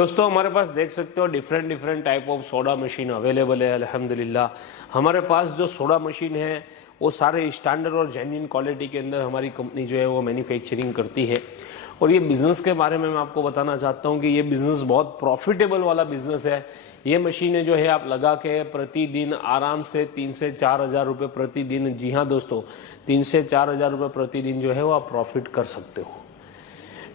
दोस्तों हमारे पास देख सकते हो different type of soda machine available है। अल्हम्दुलिल्लाह हमारे पास जो सोडा मशीन है वो सारे स्टैंडर्ड और जेन्युइन क्वालिटी के अंदर हमारी कंपनी जो है वो मैन्युफैक्चरिंग करती है। और ये बिज़नेस के बारे में मैं आपको बताना चाहता हूँ कि ये बिज़नेस बहुत प्रॉफिटेबल वाला बिज़नेस है। ये मशीनें जो है आप लगा के प्रतिदिन आराम से 3 से 4 हज़ार रुपये प्रतिदिन, जी हाँ दोस्तों, 3 से 4 हज़ार रुपये प्रतिदिन जो है वो आप प्रॉफिट कर सकते हो।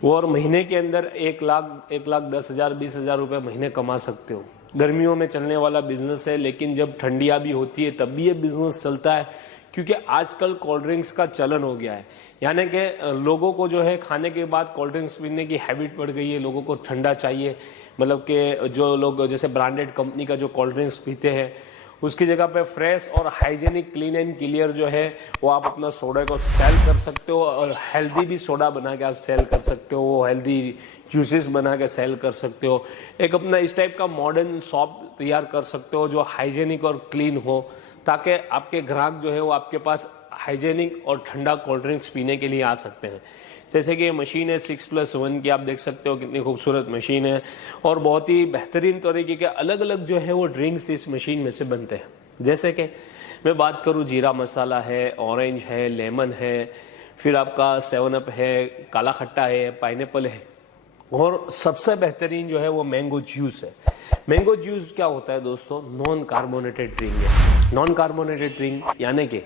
और महीने के अंदर 1,10,000 20,000 रुपये महीने कमा सकते हो। गर्मियों में चलने वाला बिजनेस है, लेकिन जब ठंडियाँ भी होती है तब भी ये बिजनेस चलता है, क्योंकि आजकल कोल्ड ड्रिंक्स का चलन हो गया है। यानी कि लोगों को जो है खाने के बाद कोल्ड ड्रिंक्स पीने की हैबिट पड़ गई है। लोगों को ठंडा चाहिए, मतलब कि जो लोग जैसे ब्रांडेड कंपनी का जो कोल्ड ड्रिंक्स पीते हैं उसकी जगह पे फ्रेश और हाइजेनिक क्लीन एंड क्लियर जो है वो आप अपना सोडा को सेल कर सकते हो। और हेल्दी भी सोडा बना के आप सेल कर सकते हो, वो हेल्दी जूसेस बना के सेल कर सकते हो। एक अपना इस टाइप का मॉडर्न शॉप तैयार कर सकते हो जो हाइजेनिक और क्लीन हो, ताकि आपके ग्राहक जो है वो आपके पास हाइजेनिक और ठंडा कोल्ड ड्रिंक्स पीने के लिए आ सकते हैं। जैसे कि ये मशीन है 6+1 की, आप देख सकते हो कितनी खूबसूरत मशीन है और बहुत ही बेहतरीन तरीके के अलग अलग जो है वो ड्रिंक्स इस मशीन में से बनते हैं। जैसे कि मैं बात करूँ, जीरा मसाला है, ऑरेंज है, लेमन है, फिर आपका 7 अप है, काला खट्टा है, पाइनएप्पल है, और सबसे बेहतरीन जो है वो मैंगो जूस है। मैंगो जूस क्या होता है दोस्तों? नॉन कार्बोनेटेड ड्रिंक है। नॉन कार्बोनेटेड ड्रिंक यानी कि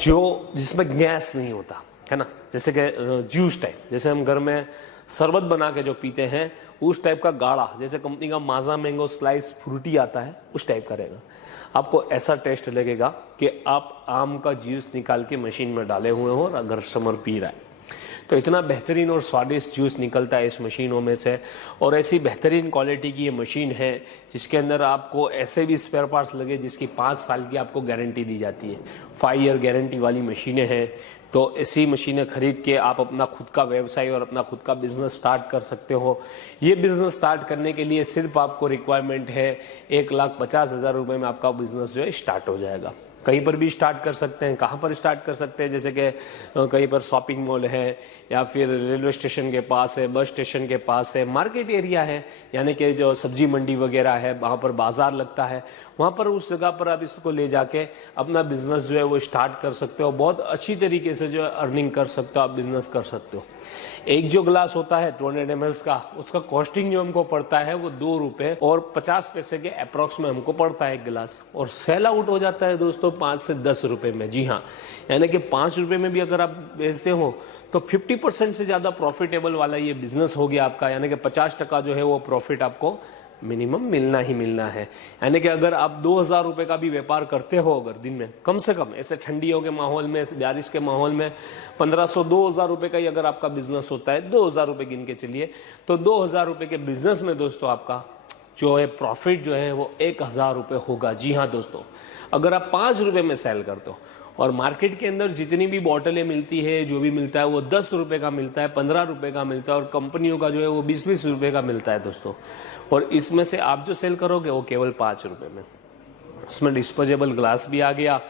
जो जिसमें गैस नहीं होता है ना, जैसे कि जूस टाइप, जैसे हम घर में शरबत बना के जो पीते हैं उस टाइप का गाढ़ा, जैसे कंपनी का माजा मैंगो स्लाइस फ्रूटी आता है उस टाइप का रहेगा। आपको ऐसा टेस्ट लगेगा कि आप आम का जूस निकाल के मशीन में डाले हुए हो और अगर समर पी रहा है। तो इतना बेहतरीन और स्वादिष्ट जूस निकलता है इस मशीनों में से। और ऐसी बेहतरीन क्वालिटी की ये मशीन है जिसके अंदर आपको ऐसे भी स्पेयर पार्ट्स लगे जिसकी 5 साल की आपको गारंटी दी जाती है। 5 ईयर गारंटी वाली मशीनें हैं। तो ऐसी मशीनें खरीद के आप अपना खुद का व्यवसाय और अपना खुद का बिजनेस स्टार्ट कर सकते हो। ये बिजनेस स्टार्ट करने के लिए सिर्फ आपको रिक्वायरमेंट है 1,50,000 रुपये में आपका बिजनेस जो है स्टार्ट हो जाएगा। कहीं पर भी स्टार्ट कर सकते हैं। कहाँ पर स्टार्ट कर सकते हैं? जैसे कि कहीं पर शॉपिंग मॉल है, या फिर रेलवे स्टेशन के पास है, बस स्टेशन के पास है, मार्केट एरिया है, यानी कि जो सब्जी मंडी वगैरह है वहाँ पर बाजार लगता है, वहाँ पर उस जगह पर आप इसको ले जाके अपना बिजनेस जो है वो स्टार्ट कर सकते हो। बहुत अच्छी तरीके से जो है अर्निंग कर सकते हो, आप बिजनेस कर सकते हो। एक जो ग्लास होता है 200 ml का, उसका कॉस्टिंग जो हमको पड़ता है वो 2 रुपये और 50 पैसे के अप्रॉक्स में हमको पड़ता है एक गिलास। और सेल आउट हो जाता है दोस्तों 5 से 10 रुपये में। जी हाँ, यानी कि 5 रुपये में भी अगर आप बेचते हो तो 50% से ज़्यादा प्रॉफिटेबल वाला ये बिजनेस हो गया आपका। यानी कि 50% जो है वो प्रॉफिट आपको मिनिमम मिलना ही मिलना है। यानी कि अगर आप 2,000 रुपये का भी व्यापार करते हो अगर दिन में, कम से कम ऐसे ठंडियों के माहौल में, बारिश के माहौल में 1,500 2,000 रुपये का ही अगर आपका बिजनेस होता है, 2,000 रुपये गिन के चलिए, तो 2,000 रुपये के बिजनेस में दोस्तों आपका जो है प्रॉफिट जो है वो 1,000 रुपये होगा। जी हाँ दोस्तों, अगर आप 5 रुपये में सेल करते हो और मार्केट के अंदर जितनी भी बॉटलें मिलती है, जो भी मिलता है वो 10 रुपये का मिलता है, 15 रुपये का मिलता है, और कंपनियों का जो है वो 20-20 रुपये का मिलता है दोस्तों। और इसमें से आप जो सेल करोगे वो केवल 5 रुपये में। उसमें डिस्पोजेबल ग्लास भी आ गया,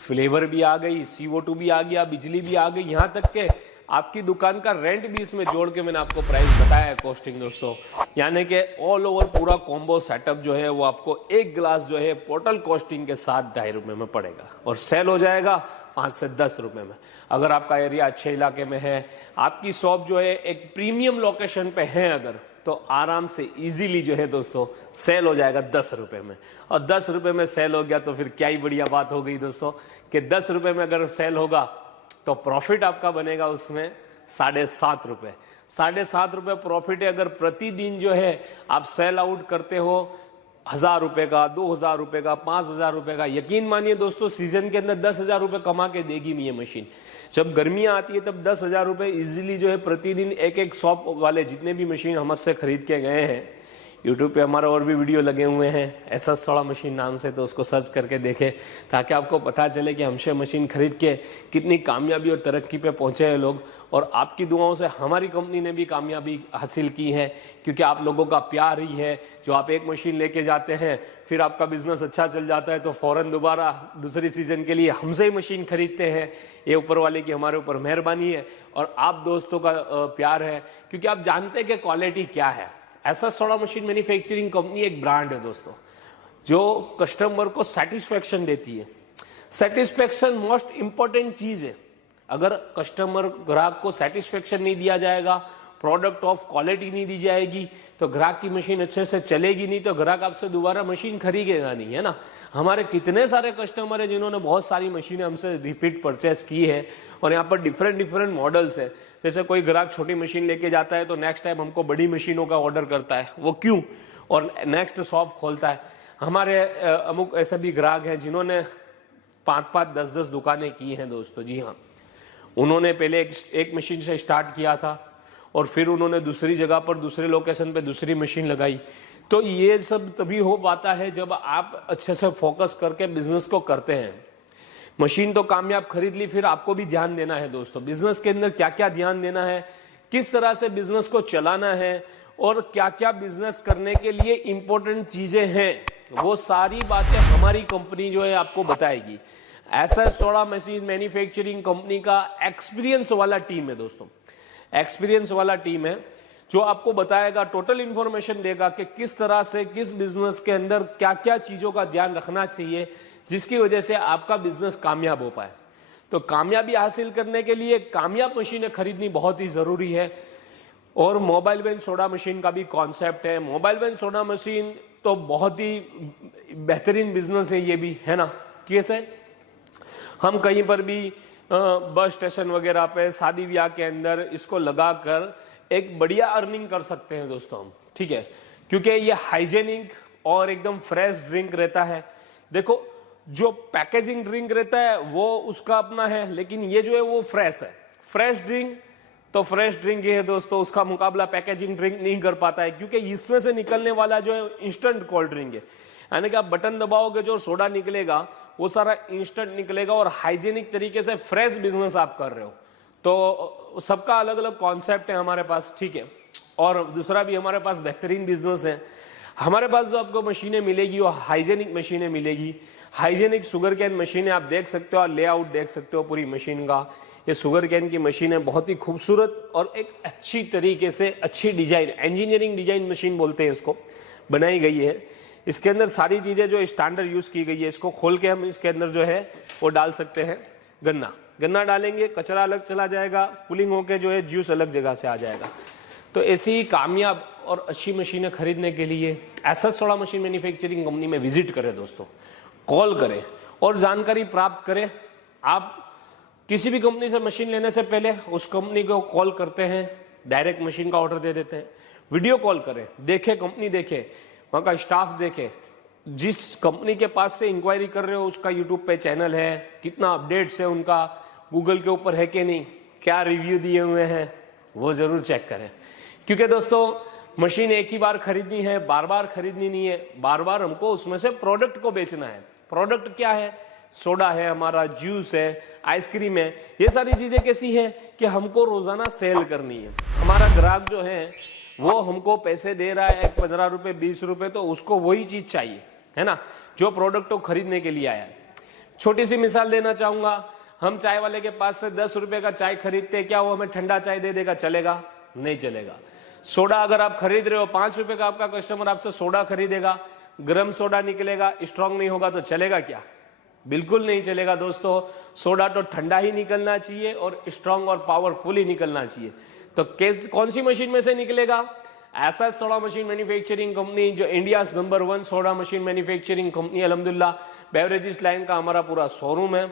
फ्लेवर भी आ गई, CO2 भी आ गया, बिजली भी आ गई, यहाँ तक के आपकी दुकान का रेंट भी इसमें जोड़ के मैंने आपको प्राइस बताया है, कॉस्टिंग दोस्तों। यानी कि ऑल ओवर पूरा कॉम्बो सेटअप जो है वो आपको एक गिलास जो है टोटल कॉस्टिंग के साथ 2.5 रुपये में पड़ेगा और सेल हो जाएगा 5 से 10 रुपये में। अगर आपका एरिया अच्छे इलाके में है, आपकी शॉप जो है एक प्रीमियम लोकेशन पे है अगर, तो आराम से इजीली जो है दोस्तों सेल हो जाएगा 10 रुपये में। और 10 रुपये में सेल हो गया तो फिर क्या ही बढ़िया बात हो गई दोस्तों कि 10 रुपये में अगर सेल होगा तो प्रॉफिट आपका बनेगा उसमें 7.5 रुपये। 7.5 रुपये प्रॉफिट है। अगर प्रतिदिन जो है आप सेल आउट करते हो 1,000 रुपये का, 2,000 रुपये का, 5,000 रुपये का, यकीन मानिए दोस्तों सीजन के अंदर 10,000 रुपये कमा के देगी ये मशीन। जब गर्मियां आती है तब 10,000 रुपये इजीली जो है प्रतिदिन एक एक शॉप वाले जितने भी मशीन हमसे खरीद के गए हैं, यूट्यूब पे हमारा और भी वीडियो लगे हुए हैं ऐसा सोडा मशीन नाम से, तो उसको सर्च करके देखें ताकि आपको पता चले कि हमसे मशीन खरीद के कितनी कामयाबी और तरक्की पे पहुंचे हैं लोग। और आपकी दुआओं से हमारी कंपनी ने भी कामयाबी हासिल की है, क्योंकि आप लोगों का प्यार ही है। जो आप एक मशीन लेके जाते हैं, फिर आपका बिजनेस अच्छा चल जाता है तो फौरन दोबारा दूसरी सीजन के लिए हमसे ही मशीन खरीदते हैं। ये ऊपर वाले की हमारे ऊपर मेहरबानी है और आप दोस्तों का प्यार है, क्योंकि आप जानते हैं कि क्वालिटी क्या है। SS soda machine manufacturing company एक ब्रांड है दोस्तों, जो कस्टमर को सेटिस्फेक्शन देती है। सेटिस्फेक्शन मोस्ट इंपॉर्टेंट चीज है। अगर कस्टमर ग्राहक को सेटिस्फेक्शन नहीं दिया जाएगा, प्रोडक्ट ऑफ क्वालिटी नहीं दी जाएगी, तो ग्राहक की मशीन अच्छे से चलेगी नहीं, तो ग्राहक आपसे दोबारा मशीन खरीदेगा नहीं, है ना। हमारे कितने सारे कस्टमर है जिन्होंने बहुत सारी मशीनें हमसे रिपीट परचेस की है, और यहाँ पर डिफरेंट मॉडल्स है। जैसे कोई ग्राहक छोटी मशीन लेके जाता है तो नेक्स्ट टाइम हमको बड़ी मशीनों का ऑर्डर करता है, वो क्यों, और नेक्स्ट शॉप खोलता है। हमारे अमुक ऐसे भी ग्राहक हैं जिन्होंने 5-5, 10-10 दुकानें की हैं दोस्तों। जी हाँ, उन्होंने पहले एक मशीन से स्टार्ट किया था और फिर उन्होंने दूसरी जगह पर, दूसरे लोकेशन पे दूसरी मशीन लगाई। तो ये सब तभी हो पाता है जब आप अच्छे से फोकस करके बिजनेस को करते हैं। मशीन तो कामयाब खरीद ली, फिर आपको भी ध्यान देना है दोस्तों, बिजनेस के अंदर क्या क्या ध्यान देना है, किस तरह से बिजनेस को चलाना है, और क्या क्या बिजनेस करने के लिए इंपॉर्टेंट चीजें हैं, वो सारी बातें हमारी कंपनी जो है आपको बताएगी। SS soda machine manufacturing company का एक्सपीरियंस वाला टीम है दोस्तों, एक्सपीरियंस वाला टीम है जो आपको बताएगा, टोटल इंफॉर्मेशन देगा कि किस तरह से किस बिजनेस के अंदर क्या क्या चीजों का ध्यान रखना चाहिए, जिसकी वजह से आपका बिजनेस कामयाब हो पाए। तो कामयाबी हासिल करने के लिए कामयाब मशीनें खरीदनी बहुत ही जरूरी है। और मोबाइल वैन सोडा मशीन का भी कॉन्सेप्ट है। मोबाइल वैन सोडा मशीन तो बहुत ही बेहतरीन बिजनेस है ये भी, है ना। कैसे हम कहीं पर भी बस स्टेशन वगैरह पे, शादी ब्याह के अंदर इसको लगाकर एक बढ़िया अर्निंग कर सकते हैं दोस्तों हम, ठीक है, क्योंकि ये हाइजेनिक और एकदम फ्रेश ड्रिंक रहता है। देखो, जो पैकेजिंग ड्रिंक रहता है वो उसका अपना है, लेकिन ये जो है वो फ्रेश है। फ्रेश ड्रिंक तो फ्रेश ड्रिंक ये है दोस्तों, उसका मुकाबला पैकेजिंग ड्रिंक नहीं कर पाता है, क्योंकि इसमें से निकलने वाला जो है इंस्टेंट कोल्ड ड्रिंक है। यानी कि आप बटन दबाओगे, जो सोडा निकलेगा वो सारा इंस्टेंट निकलेगा, और हाइजेनिक तरीके से फ्रेश बिजनेस आप कर रहे हो। तो सबका अलग अलग कॉन्सेप्ट है हमारे पास, ठीक है। और दूसरा भी हमारे पास बेहतरीन बिजनेस है। हमारे पास जो आपको मशीनें मिलेगी वो हाइजेनिक मशीनें मिलेगी। हाइजेनिक शुगर कैन मशीनें आप देख सकते हो, और लेआउट देख सकते हो पूरी मशीन का। ये शुगर कैन की मशीन है, बहुत ही खूबसूरत और एक अच्छी तरीके से, अच्छी डिजाइन, इंजीनियरिंग डिजाइन मशीन बोलते हैं इसको, बनाई गई है। इसके अंदर सारी चीजें जो स्टैंडर्ड यूज की गई है। इसको खोल के हम इसके अंदर जो है वो डाल सकते हैं गन्ना डालेंगे, कचरा अलग चला जाएगा, कूलिंग होके जो है जूस अलग जगह से आ जाएगा। तो ऐसी ही कामयाब और अच्छी मशीनें खरीदने के लिए SS soda machine manufacturing company में विजिट करें दोस्तों, कॉल करें और जानकारी प्राप्त करें। आप किसी भी कंपनी से मशीन लेने से पहले उस कंपनी को कॉल करते हैं, डायरेक्ट मशीन का ऑर्डर दे देते हैं। वीडियो कॉल करें, देखें कंपनी, देखें वहां का स्टाफ, देखें जिस कंपनी के पास से इंक्वायरी कर रहे हो उसका यूट्यूब पे चैनल है, कितना अपडेट्स है उनका, गूगल के ऊपर है कि नहीं, क्या रिव्यू दिए हुए हैं, वो जरूर चेक करें। क्योंकि दोस्तों मशीन एक ही बार खरीदनी है, बार बार खरीदनी नहीं है, बार बार हमको उसमें से प्रोडक्ट को बेचना है। प्रोडक्ट क्या है? सोडा है हमारा, जूस है, आइसक्रीम है। ये सारी चीजें कैसी है कि हमको रोजाना सेल करनी है। हमारा ग्राहक जो है वो हमको पैसे दे रहा है 15 रुपए 20 रुपए, तो उसको वही चीज चाहिए, है ना, जो प्रोडक्ट को खरीदने के लिए आया है। छोटी सी मिसाल देना चाहूंगा, हम चाय वाले के पास से 10 रुपए का चाय खरीदते, क्या वो हमें ठंडा चाय दे देगा? चलेगा? नहीं चलेगा। सोडा अगर आप खरीद रहे हो, 5 रुपए का आपका कस्टमर आपसे सोडा खरीदेगा, गर्म सोडा निकलेगा, स्ट्रांग नहीं होगा तो चलेगा क्या? बिल्कुल नहीं चलेगा दोस्तों। सोडा तो ठंडा ही निकलना चाहिए और स्ट्रांग और पावरफुल ही निकलना चाहिए। तो कौन सी मशीन में से निकलेगा? SS soda machine manufacturing company, जो India number 1 soda machine manufacturing company, अल्हम्दुलिल्लाह बेवरेजेस लाइन का हमारा पूरा शोरूम है।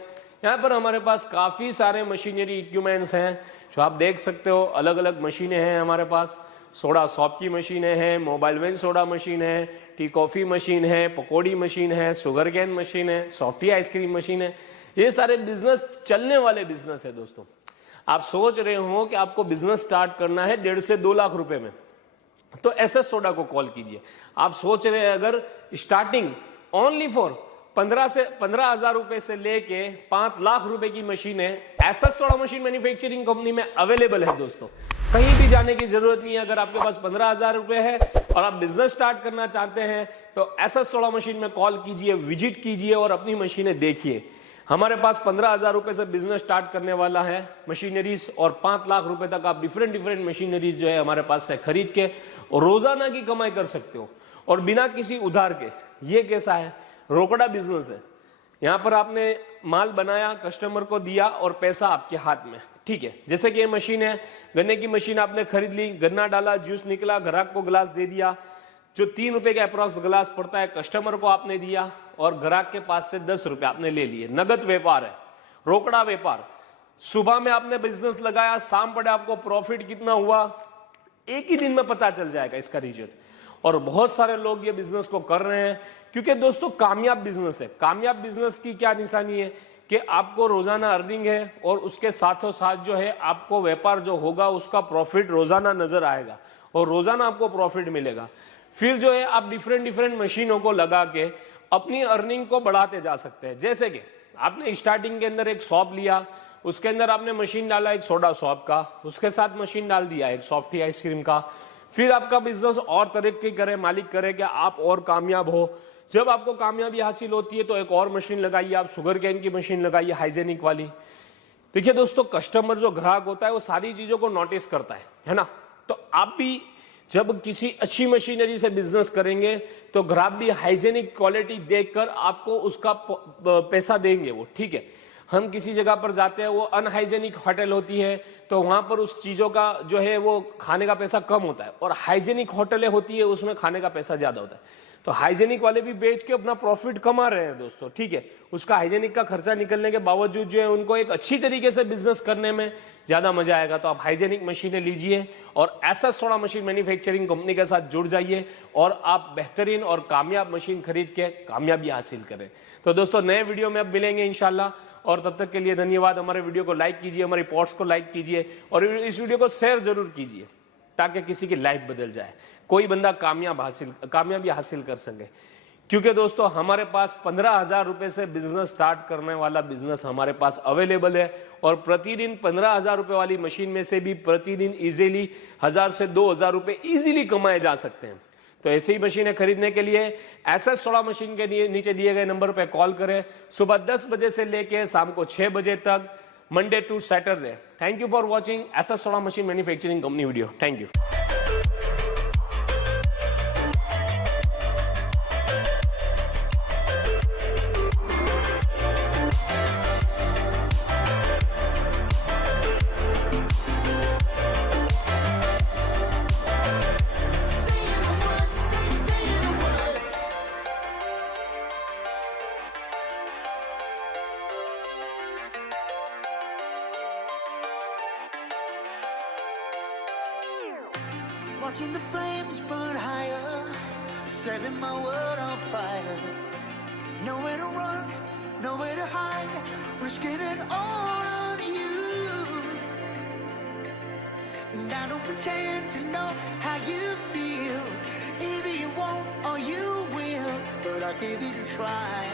यहाँ पर हमारे पास काफी सारे मशीनरी इक्विपमेंट्स हैं जो आप देख सकते हो। अलग अलग मशीनें हैं हमारे पास। सोडा सॉप की मशीनें हैं, मोबाइल वेन सोडा मशीन है, टी कॉफी मशीन है, पकौड़ी मशीन है, शुगर कैन मशीन है, सॉफ्टी आइसक्रीम मशीन है। ये सारे बिजनेस चलने वाले बिजनेस है दोस्तों। आप सोच रहे हो कि आपको बिजनेस स्टार्ट करना है 1.5 से 2 लाख रुपए में, तो एसएस सोडा को कॉल कीजिए। आप सोच रहे हैं अगर स्टार्टिंग ओनली फॉर 15,000 रुपए से लेके 5 लाख रुपए की मशीन है, SS soda machine manufacturing company में अवेलेबल है दोस्तों। कहीं भी जाने की जरूरत नहीं है। अगर आपके पास 15,000 रुपए है और आप बिजनेस स्टार्ट करना चाहते हैं तो एसएस सोडा मशीन में कॉल कीजिए, विजिट कीजिए और अपनी मशीनें देखिए। हमारे पास 15,000 रुपए से बिजनेस स्टार्ट करने वाला है मशीनरीज, और 5 लाख रुपए तक आप डिफरेंट मशीनरीज जो है हमारे पास से खरीद के और रोजाना की कमाई कर सकते हो और बिना किसी उधार के। ये कैसा है? रोकड़ा बिजनेस है। यहां पर आपने माल बनाया, कस्टमर को दिया और पैसा आपके हाथ में, ठीक है। जैसे कि ये मशीन है, गन्ने की मशीन आपने खरीद ली, गन्ना डाला, जूस निकला, ग्राहक को गिलास दे दिया, जो 3 रुपए का अप्रोक्स गिलास पड़ता है, कस्टमर को आपने दिया और ग्राहक के पास से 10 रुपए आपने ले लिए। नगद व्यापार है, रोकड़ा व्यापार। सुबह में आपने बिजनेस लगाया, शाम पड़े आपको प्रॉफिट कितना हुआ एक ही दिन में पता चल जाएगा इसका रिजल्ट। और बहुत सारे लोग ये बिजनेस को कर रहे हैं क्योंकि दोस्तों कामयाब बिजनेस है। कामयाब बिजनेस की क्या निशानी है कि आपको रोजाना अर्निंग है और उसके साथों साथ जो है आपको व्यापार जो होगा उसका प्रॉफिट रोजाना नजर आएगा और रोजाना आपको प्रॉफिट मिलेगा। फिर जो है आप डिफरेंट मशीनों को लगा के अपनी अर्निंग को बढ़ाते जा सकते हैं। जैसे कि आपने स्टार्टिंग के अंदर एक शॉप लिया, उसके अंदर आपने मशीन डाला एक सोडा शॉप का, उसके साथ मशीन डाल दिया एक सॉफ्टी आइसक्रीम का। फिर आपका बिजनेस और तरक्की करे, मालिक करे कि आप और कामयाब हो। जब आपको कामयाबी हासिल होती है तो एक और मशीन लगाइए, आप शुगर कैन की मशीन लगाइए हाइजेनिक वाली। देखिए दोस्तों, कस्टमर जो ग्राहक होता है वो सारी चीजों को नोटिस करता है ना। तो आप भी जब किसी अच्छी मशीनरी से बिजनेस करेंगे तो ग्राहक भी हाइजेनिक क्वालिटी देखकर आपको उसका पैसा देंगे वो, ठीक है। हम किसी जगह पर जाते हैं, वो अनहाइजेनिक होटल होती है तो वहां पर उस चीजों का जो है वो खाने का पैसा कम होता है, और हाइजेनिक होटलें होती है उसमें खाने का पैसा ज्यादा होता है। तो हाइजेनिक वाले भी बेच के अपना प्रॉफिट कमा रहे हैं दोस्तों, ठीक है। उसका हाइजेनिक का खर्चा निकलने के बावजूद जो है उनको एक अच्छी तरीके से बिजनेस करने में ज्यादा मजा आएगा। तो आप हाइजेनिक मशीनें लीजिए और SS soda machine manufacturing company के साथ जुड़ जाइए और आप बेहतरीन और कामयाब मशीन खरीद के कामयाबी हासिल करें। तो दोस्तों, नए वीडियो में अब मिलेंगे इंशाल्लाह, और तब तक के लिए धन्यवाद। हमारे वीडियो को लाइक कीजिए, हमारी पोस्ट को लाइक कीजिए और इस वीडियो को शेयर जरूर कीजिए ताकि किसी की लाइफ बदल जाए, कोई बंदा कामयाबी हासिल कर सके। क्योंकि दोस्तों हमारे पास 15,000 रुपए से बिजनेस स्टार्ट करने वाला बिजनेस हमारे पास अवेलेबल है, और प्रतिदिन 15,000 रुपए वाली मशीन में से भी प्रतिदिन इजीली 1,000 से 2,000 रुपए इजीली कमाए जा सकते हैं। तो ऐसी ही मशीनें खरीदने के लिए एसएस सोडा मशीन के नीचे दिए गए नंबर पर कॉल करें, सुबह 10 बजे से लेकर शाम को 6 बजे तक, Monday to Saturday. Thank you for watching SS soda machine manufacturing company video. Thank you. Watching the flames burn higher, setting my world on fire. Nowhere to run, nowhere to hide, risking it all on you. And I don't pretend to know how you feel. Either you won't or you will, but I'll give it a try.